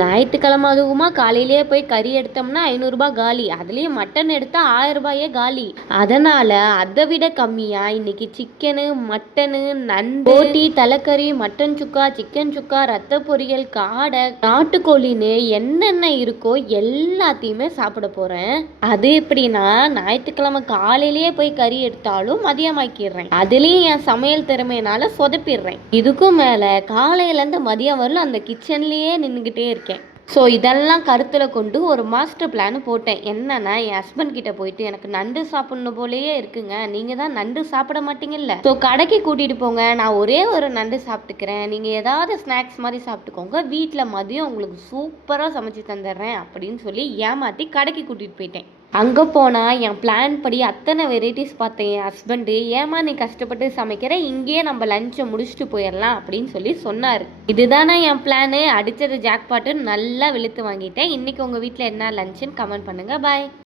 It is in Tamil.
ஞாயிற்றுக்கிழமை அதுவுமா காலையிலேயே போய் கறி எடுத்தோம்னா 500 காலி. அதுலேயும் மட்டன் எடுத்தா 1000 காலி. அதனால அதை விட கம்மியா இன்னைக்கு சிக்கனு, மட்டனு, நண்டு, போட்டி, தலைக்கறி, மட்டன் சுக்கா, சிக்கன் சுக்கா, ரத்த பொரியல், காடை, நாட்டுக்கோழின்னு என்னென்ன இருக்கோ எல்லாத்தையுமே சாப்பிட போறேன். அது எப்படின்னா ஞாயிற்றுக்கிழமை காலையிலேயே போய் கறி எடுத்தாலும் மதியமாக்கிடுறேன். அதுலயும் என் சமையல் திறமையினால சொதப்பிடுறேன். இதுக்கும் மேல காலையில இருந்து மதியம் வரலும் அந்த கிச்சன்லயே நின்றுகிட்டே இருக்கேன். ஸோ இதெல்லாம் கருத்தில் கொண்டு ஒரு மாஸ்டர் பிளான் போட்டேன். என்னன்னா என் ஹஸ்பண்ட் கிட்ட போயிட்டு எனக்கு நண்டு சாப்பிடணும் போலயே இருக்குங்க, நீங்கள் தான் நண்டு சாப்பிட மாட்டீங்கல்ல, ஸோ கடைக்கு கூட்டிகிட்டு போங்க, நான் ஒரே ஒரு நண்டு சாப்பிட்டுக்கிறேன், நீங்கள் ஏதாவது ஸ்நாக்ஸ் மாதிரி சாப்பிட்டுக்கோங்க, வீட்டில் மதியம் உங்களுக்கு சூப்பராக சமைச்சு தந்துடுறேன் அப்படின்னு சொல்லி ஏமாற்றி கடைக்கு கூட்டிகிட்டு போயிட்டேன். அங்கே போனால் என் பிளான் படி அத்தனை வெரைட்டிஸ் பார்த்தேன். என் ஹஸ்பண்டு, ஏமா நீ கஷ்டப்பட்டு சமைக்கிற, இங்கேயே நம்ம லஞ்சை முடிச்சுட்டு போயிடலாம் அப்படின்னு சொல்லி சொன்னார். இதுதானே என் பிளானு. அடித்தது ஜாக்பாட்டு, நல்லா வெளுத்து வாங்கிட்டேன். இன்றைக்கி உங்கள் வீட்டில் என்ன லஞ்சுன்னு கமெண்ட் பண்ணுங்கள். பாய்.